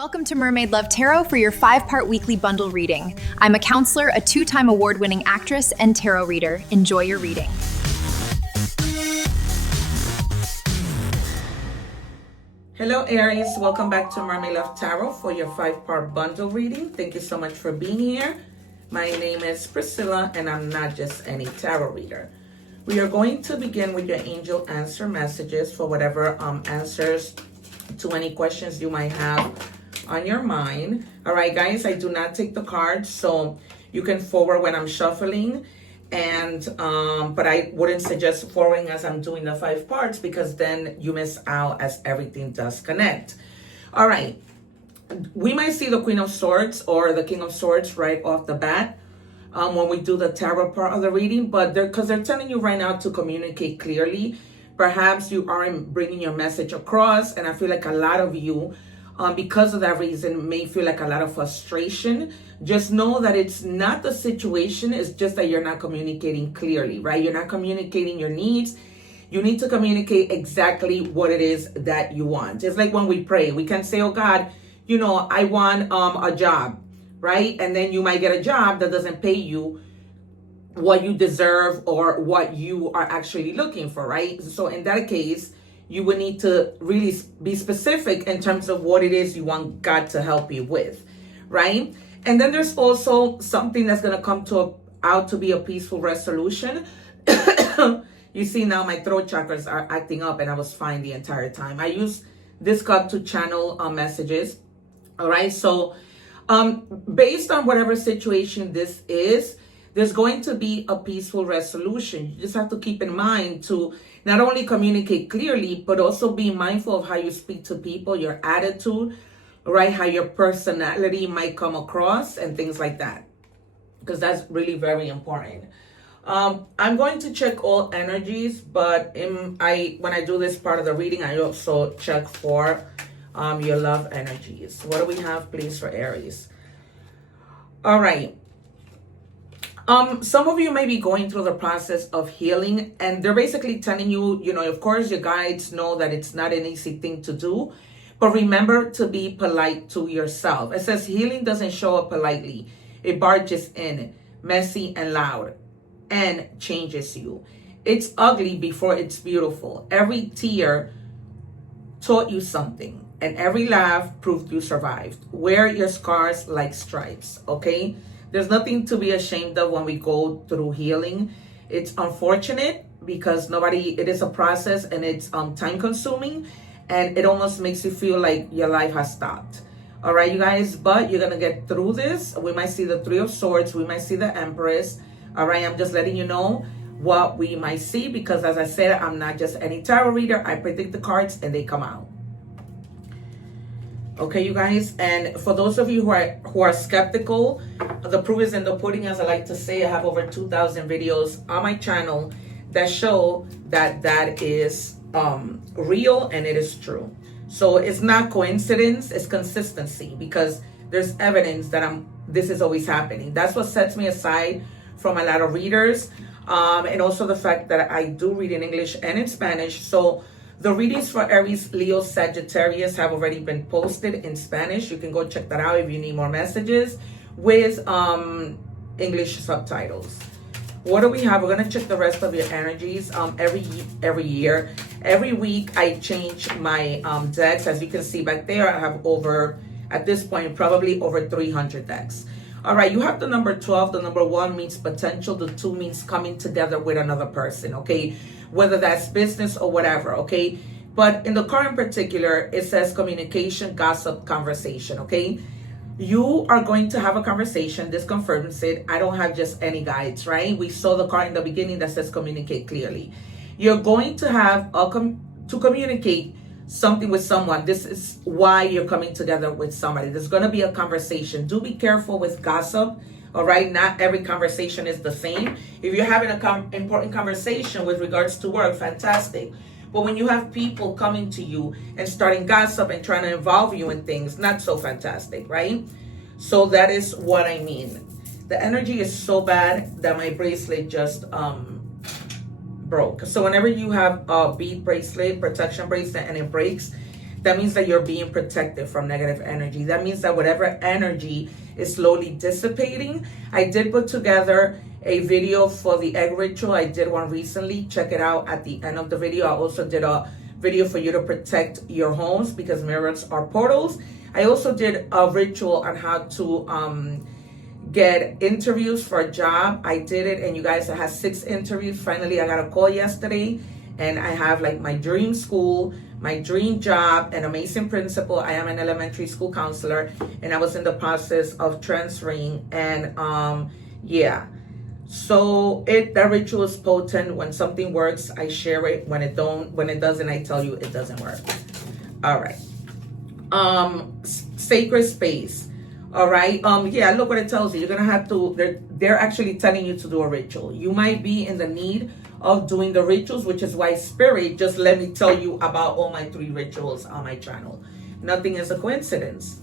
Welcome to Mermaid Love Tarot for your 5-part weekly bundle reading. I'm a counselor, a 2-time award-winning actress, and tarot reader. Enjoy your reading. Hello Aries, welcome back to Mermaid Love Tarot for your 5-part bundle reading. Thank you so much for being here. My name is Priscilla and I'm not just any tarot reader. We are going to begin with your angel answer messages for whatever answers to any questions you might have on your mind. All right, guys, I do not take the cards, so you can forward when I'm shuffling, and but I wouldn't suggest forwarding as I'm doing the 5 parts because then you miss out as everything does connect. All right, we might see the Queen of Swords or the King of Swords right off the bat when we do the tarot part of the reading, but because they're telling you right now to communicate clearly. Perhaps you aren't bringing your message across, and I feel like a lot of you, because of that reason, may feel like a lot of frustration. Just know that it's not the situation, it's just that you're not communicating clearly, right? You're not communicating your needs. You need to communicate exactly what it is that you want. It's like when we pray, we can say, oh God, you know, I want a job, right? And then you might get a job that doesn't pay you what you deserve or what you are actually looking for, right? So in that case, you would need to really be specific in terms of what it is you want God to help you with, right? And then there's also something that's going to come out to be a peaceful resolution. You see now my throat chakras are acting up and I was fine the entire time. I use this cup to channel messages, all right? So based on whatever situation this is, there's going to be a peaceful resolution. You just have to keep in mind to not only communicate clearly, but also be mindful of how you speak to people, your attitude, right? How your personality might come across and things like that, because that's really very important. I'm going to check all energies, but when I do this part of the reading, I also check for your love energies. What do we have, please, for Aries? All right. Some of you may be going through the process of healing, and they're basically telling you, you know, of course, your guides know that it's not an easy thing to do, but remember to be polite to yourself. It says healing doesn't show up politely. It barges in, messy and loud, and changes you. It's ugly before it's beautiful. Every tear taught you something, and every laugh proved you survived. Wear your scars like stripes, okay? There's nothing to be ashamed of when we go through healing. It's unfortunate because it is a process and it's time consuming, and it almost makes you feel like your life has stopped. All right, you guys, but you're going to get through this. We might see the 3 of Swords. We might see the Empress. All right, I'm just letting you know what we might see because, as I said, I'm not just any tarot reader. I predict the cards and they come out. Okay, you guys, and for those of you who are skeptical, the proof is in the pudding, as I like to say. I have over 2,000 videos on my channel that show that that is real and it is true. So it's not coincidence, it's consistency, because there's evidence that this is always happening. That's what sets me aside from a lot of readers, and also the fact that I do read in English and in Spanish. So the readings for Aries, Leo, Sagittarius have already been posted in Spanish. You can go check that out if you need more messages with English subtitles. What do we have? We're going to check the rest of your energies every year. Every week I change my decks. As you can see back there, I have at this point, probably over 300 decks. All right, you have the number 12. The number 1 means potential. The 2 means coming together with another person, okay? Whether that's business or whatever, okay? But in the card in particular, it says communication, gossip, conversation, okay? You are going to have a conversation. This confirms it. I don't have just any guides, right? We saw the card in the beginning that says communicate clearly. You're going to have to communicate something with someone. This is why you're coming together with somebody. There's going to be a conversation. Do be careful with gossip. All right, not every conversation is the same. If you're having an important conversation with regards to work, fantastic. But when you have people coming to you and starting gossip and trying to involve you in things, not so fantastic, right? So that is what I mean. The energy is so bad that my bracelet just broke. So whenever you have a bead bracelet, protection bracelet, and it breaks, that means that you're being protected from negative energy. That means that whatever energy is slowly dissipating. I did put together a video for the egg ritual. I did one recently. Check it out at the end of the video. I also did a video for you to protect your homes because mirrors are portals. I also did a ritual on how to get interviews for a job. I did it, and you guys, I had 6 interviews. Finally, I got a call yesterday, and I have like my dream school, my dream job, an amazing principal. I am an elementary school counselor, and I was in the process of transferring. And yeah, so that ritual is potent. When something works, I share it. When it doesn't, I tell you it doesn't work. All right. Sacred space. All right. Yeah, look what it tells you. You're gonna have to, they're actually telling you to do a ritual. You might be in the need of doing the rituals, which is why Spirit just let me tell you about all my 3 rituals on my channel. Nothing is a coincidence.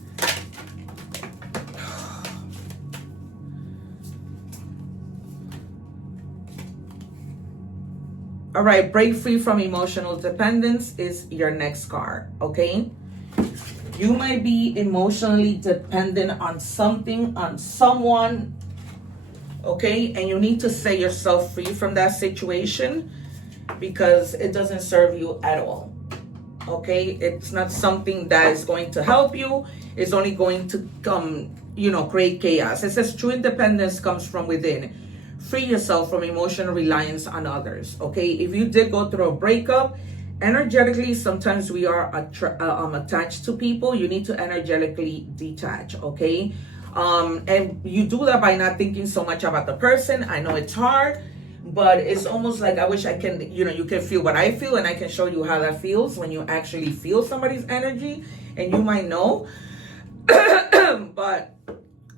All right, break free from emotional dependence is your next card, okay? You might be emotionally dependent on something, on someone, okay? And you need to set yourself free from that situation because it doesn't serve you at all, okay? It's not something that is going to help you. It's only going to create chaos. It says true independence comes from within. Free yourself from emotional reliance on others, okay? If you did go through a breakup, energetically, sometimes we are attached to people. You need to energetically detach, okay? And you do that by not thinking so much about the person. I know it's hard, but it's almost like I wish I can, you can feel what I feel, and I can show you how that feels when you actually feel somebody's energy, and you might know. But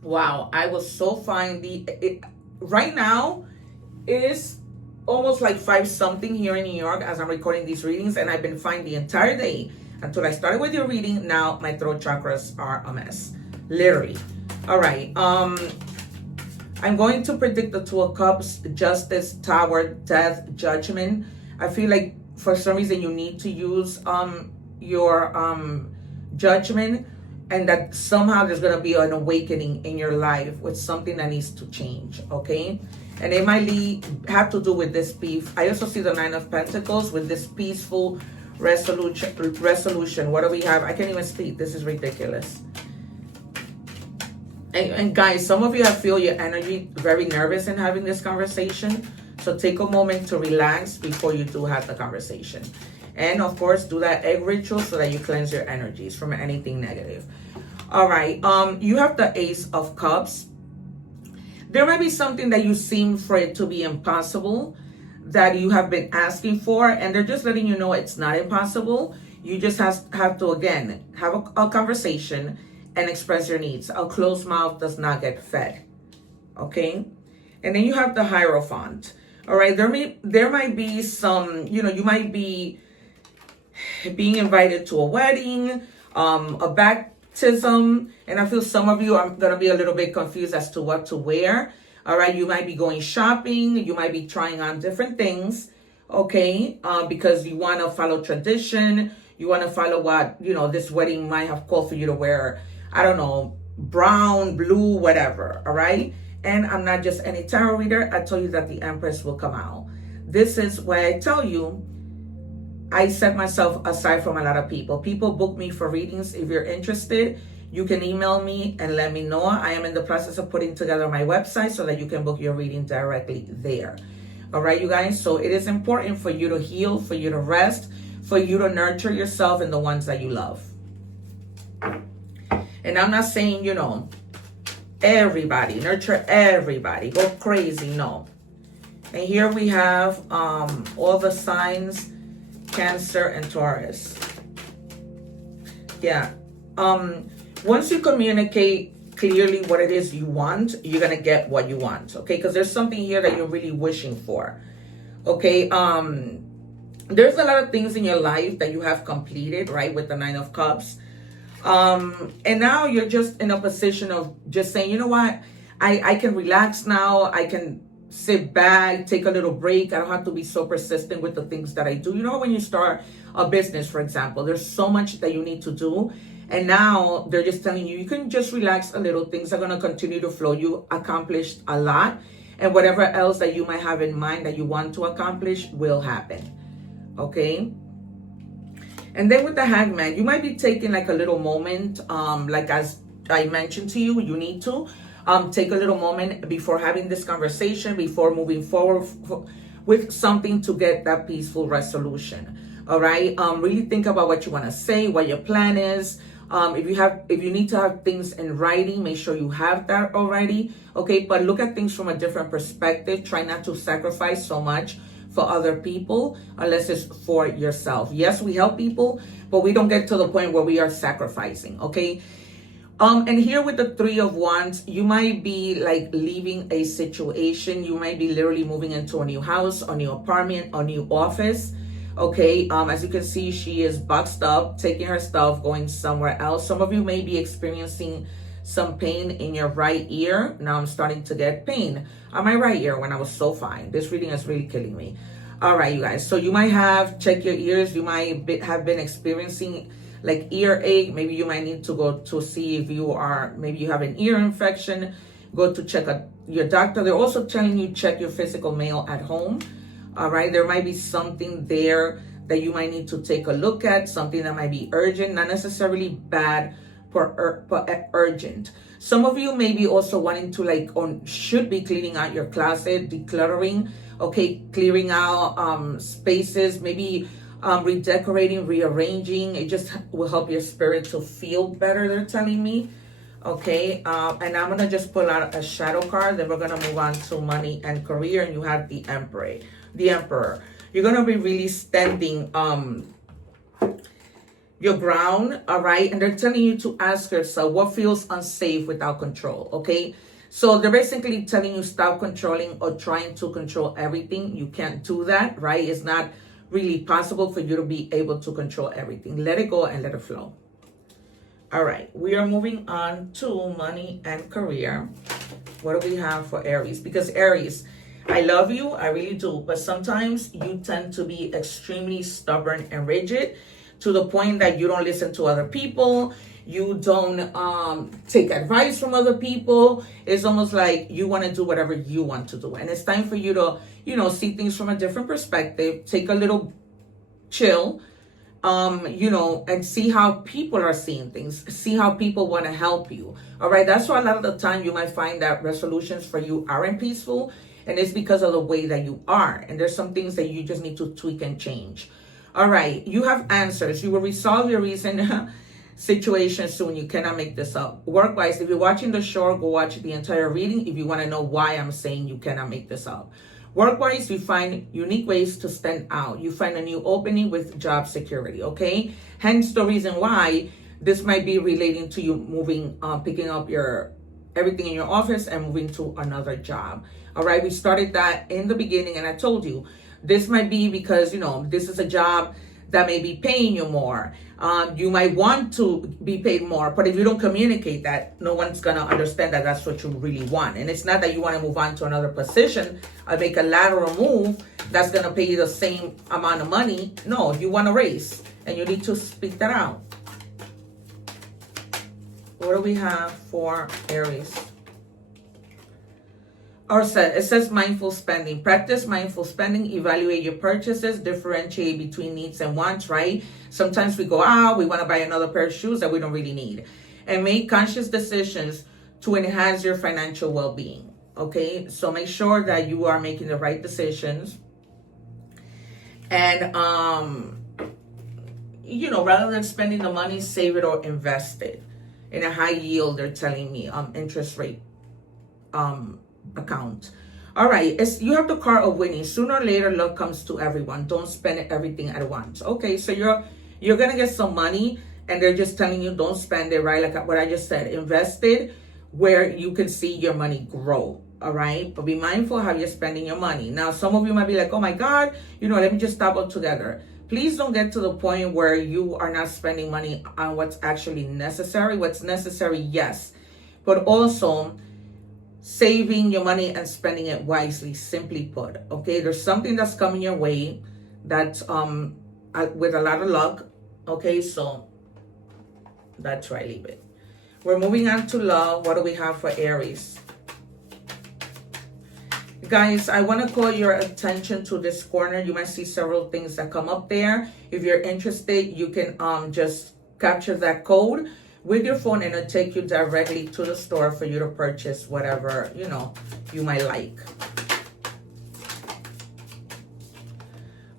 wow, I was so fine. Right now is almost like 5 something here in New York as I'm recording these readings, and I've been fine the entire day until I started with your reading. Now my throat chakras are a mess, literally. All right, I'm going to predict the 2 of Cups: Justice, Tower, Death, Judgment. I feel like for some reason you need to use your judgment, and that somehow there's going to be an awakening in your life with something that needs to change, okay? And it might have to do with this peace. I also see the 9 of Pentacles with this peaceful resolution. What do we have? I can't even speak. This is ridiculous. And guys, some of you feel your energy very nervous in having this conversation. So take a moment to relax before you do have the conversation. And of course, do that egg ritual so that you cleanse your energies from anything negative. All right, you have the Ace of Cups. There might be something that you seem for it to be impossible that you have been asking for, and they're just letting you know it's not impossible. You just have to, again, have a conversation and express your needs. A closed mouth does not get fed, okay? And then you have the Hierophant. All right, there might be some, you might be being invited to a wedding, a baptism, and I feel some of you are going to be a little bit confused as to what to wear. All right, you might be going shopping, you might be trying on different things, okay, because you want to follow tradition, you want to follow what, this wedding might have called for you to wear, I don't know, brown, blue, whatever, all right? And I'm not just any tarot reader. I tell you that the Empress will come out. This is why I tell you, I set myself aside from a lot of people. People book me for readings. If you're interested, you can email me and let me know. I am in the process of putting together my website so that you can book your reading directly there. All right, you guys? So it is important for you to heal, for you to rest, for you to nurture yourself and the ones that you love. And I'm not saying, everybody, nurture everybody, go crazy, no. And here we have all the signs, Cancer and Taurus. Yeah. Once you communicate clearly what it is you want, you're going to get what you want, okay? Because there's something here that you're really wishing for, okay? There's a lot of things in your life that you have completed, right, with the 9 of Cups. And now you're just in a position of just saying, you know what, I can relax now. I can sit back, take a little break. I don't have to be so persistent with the things that I do. You know, when you start a business, for example, there's so much that you need to do. And now they're just telling you, you can just relax a little. Things are going to continue to flow. You accomplished a lot. And whatever else that you might have in mind that you want to accomplish will happen. Okay? And then with the Hangman, you might be taking like a little moment, like as I mentioned to you, you need to take a little moment before having this conversation, before moving forward with something to get that peaceful resolution. All right. Really think about what you want to say, what your plan is. If you need to have things in writing, make sure you have that already. Okay. But look at things from a different perspective. Try not to sacrifice so much for other people unless it's for yourself. Yes, we help people, but we don't get to the point where we are sacrificing. Okay. And here with the Three of Wands, you might be like leaving a situation. You might be literally moving into a new house, a new apartment, a new office. Okay, as you can see, she is boxed up, taking her stuff, going somewhere else. Some of you may be experiencing some pain in your right ear. Now I'm starting to get pain on my right ear when I was so fine. This reading is really killing me. All right, you guys. So you might have, check your ears. You might have been experiencing like earache. Maybe you might need to go to see if maybe you have an ear infection. Go to check your doctor. They're also telling you check your physical mail at home. All right, there might be something there that you might need to take a look at, something that might be urgent, not necessarily bad, but urgent. Some of you may be also wanting to should be cleaning out your closet, decluttering, okay, clearing out spaces, maybe redecorating, rearranging. It just will help your spirit to feel better, they're telling me. Okay, and I'm gonna just pull out a shadow card, then we're gonna move on to money and career, and you have the Emperor. You're gonna be really standing your ground, all right? And they're telling you to ask yourself what feels unsafe without control. Okay, so they're basically telling you stop controlling or trying to control everything. You can't do that, right? It's not really possible for you to be able to control everything. Let it go and let it flow. All right, we are moving on to money and career. What do we have for Aries? Because Aries, I love you, I really do, but sometimes you tend to be extremely stubborn and rigid to the point that you don't listen to other people. You don't take advice from other people. It's almost like you want to do whatever you want to do. And it's time for you to, see things from a different perspective. Take a little chill, and see how people are seeing things. See how people want to help you. All right. That's why a lot of the time you might find that resolutions for you aren't peaceful. And it's because of the way that you are. And there's some things that you just need to tweak and change. All right. You have answers. You will resolve your recent situation soon. You cannot make this up. Work-wise, if you're watching the show, go watch the entire reading if you want to know why I'm saying you cannot make this up. Work-wise, you find unique ways to stand out. You find a new opening with job security, okay? Hence the reason why this might be relating to you moving, picking up everything in your office and moving to another job. All right, we started that in the beginning, and I told you this might be because, this is a job that may be paying you more. You might want to be paid more, but if you don't communicate that, no one's gonna understand that that's what you really want. And it's not that you want to move on to another position or make a lateral move that's gonna pay you the same amount of money. No, you want a raise, and you need to speak that out. What do we have for Aries? It says mindful spending. Practice mindful spending. Evaluate your purchases. Differentiate between needs and wants, right? Sometimes we go out, we want to buy another pair of shoes that we don't really need. And make conscious decisions to enhance your financial well-being, okay? So make sure that you are making the right decisions. And, rather than spending the money, save it or invest it in a high yield, they're telling me, interest rate, account. All right, you have the card of winning. Sooner or later, luck comes to everyone. Don't spend everything at once. Okay, so you're gonna get some money, and they're just telling you don't spend it, right? Like what I just said, invest it where you can see your money grow. All right, but be mindful how you're spending your money. Now, some of you might be like, oh my God, let me just stop altogether. Please don't get to the point where you are not spending money on what's actually necessary. What's necessary, yes, but also saving your money and spending it wisely, simply put. Okay, there's something that's coming your way that's with a lot of luck. Okay, so that's right, leave it. We're moving on to love. What do we have for Aries? Guys, I want to call your attention to this corner. You might see several things that come up there. If you're interested, you can just capture that code with your phone and it'll take you directly to the store for you to purchase whatever, you know, you might like.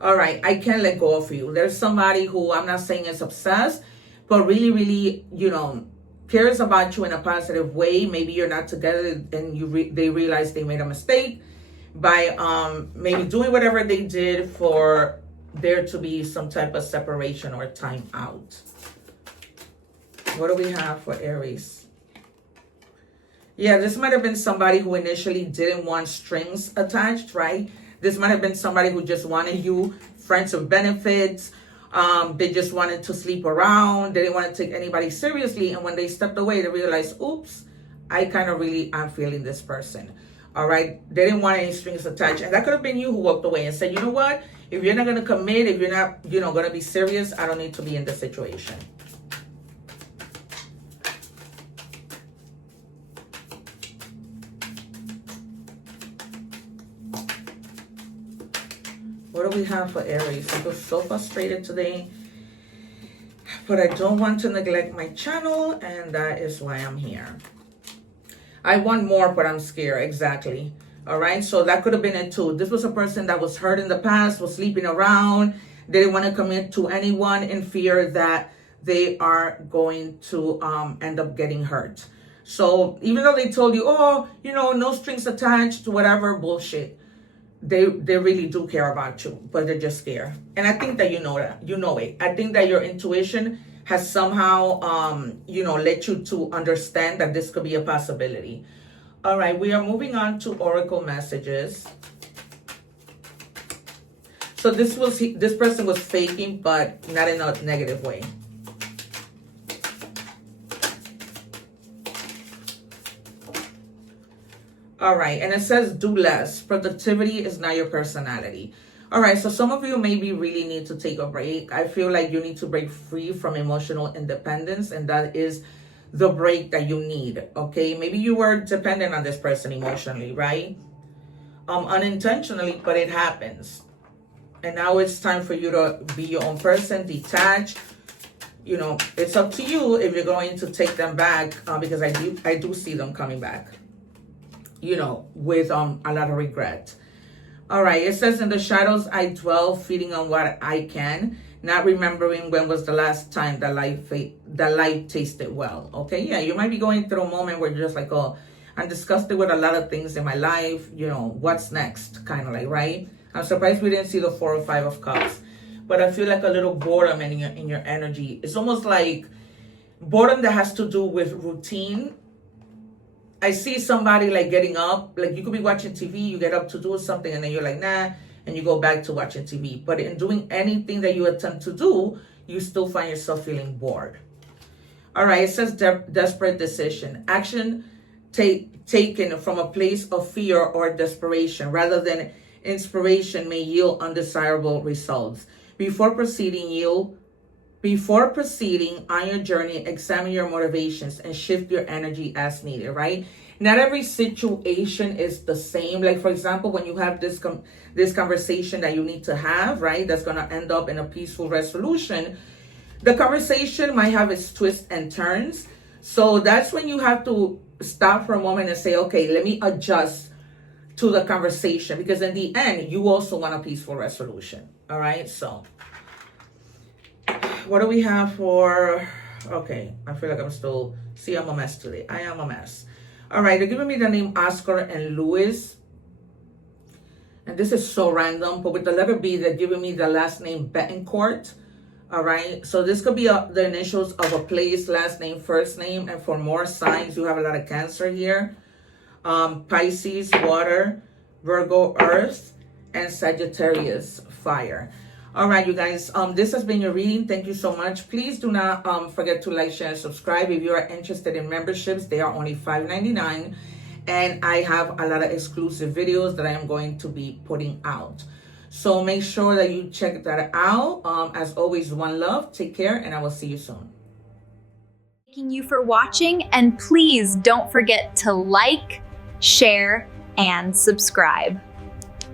All right, I can't let go of you. There's somebody who I'm not saying is obsessed, but really, really, you know, cares about you in a positive way. Maybe you're not together and they realize they made a mistake by maybe doing whatever they did for there to be some type of separation or time out. What do we have for Aries? Yeah, this might have been somebody who initially didn't want strings attached, right? This might have been somebody who just wanted you, friends with benefits. They just wanted to sleep around. They didn't want to take anybody seriously. And when they stepped away, they realized, oops, I kind of really am feeling this person. All right. They didn't want any strings attached. And that could have been you who walked away and said, you know what? If you're not going to commit, if you're not, you know, going to be serious, I don't need to be in this situation. What do we have for Aries? I feel so frustrated today, but I don't want to neglect my channel, and that is why I'm here. I want more, but I'm scared. Exactly. All right. So that could have been it too. This was a person that was hurt in the past, was sleeping around. They didn't want to commit to anyone in fear that they are going to end up getting hurt. So even though they told you, oh, you know, no strings attached, whatever, bullshit. They really do care about you, but they're just scared. And I think that you know that. You know it. I think that your intuition has somehow, you know, let you to understand that this could be a possibility. All right, we are moving on to oracle messages. So this person was faking, but not in a negative way. All right, and it says do less. Productivity is not your personality. All right, so some of you maybe really need to take a break. I feel like you need to break free from emotional independence, and that is the break that you need, okay? Maybe you were dependent on this person emotionally, right? Unintentionally, but it happens. And now it's time for you to be your own person, detach. You know, it's up to you if you're going to take them back, because I do see them coming back, you know, with a lot of regret. All right, it says in the shadows I dwell, feeding on what I can, not remembering when was the last time that life tasted well. Okay, yeah, you might be going through a moment where you're just like, oh, I'm disgusted with a lot of things in my life. You know, what's next? Kind of like, right? I'm surprised we didn't see the 4 or 5 of cups, but I feel like a little boredom in your energy. It's almost like boredom that has to do with routine. I see somebody like getting up, like you could be watching TV, you get up to do something and then you're like, nah, and you go back to watching TV. But in doing anything that you attempt to do, you still find yourself feeling bored. All right, it says desperate decision. Action taken from a place of fear or desperation rather than inspiration may yield undesirable results. Before proceeding on your journey, examine your motivations and shift your energy as needed, right? Not every situation is the same. Like, for example, when you have this conversation that you need to have, right, that's going to end up in a peaceful resolution, the conversation might have its twists and turns. So that's when you have to stop for a moment and say, okay, let me adjust to the conversation, because in the end, you also want a peaceful resolution. All right, so what do we have for, okay, I feel like I'm a mess today. I am a mess. All right, they're giving me the name Oscar and Louis. And this is so random, but with the letter B, they're giving me the last name Betancourt. All right, so this could be the initials of a place, last name, first name. And for more signs, you have a lot of Cancer here. Pisces, water, Virgo, earth, and Sagittarius, fire. All right, you guys, this has been your reading. Thank you so much. Please do not forget to like, share, and subscribe. If you are interested in memberships, they are only $5.99. and I have a lot of exclusive videos that I am going to be putting out. So make sure that you check that out. As always, one love, take care, and I will see you soon. Thanking you for watching, and please don't forget to like, share, and subscribe.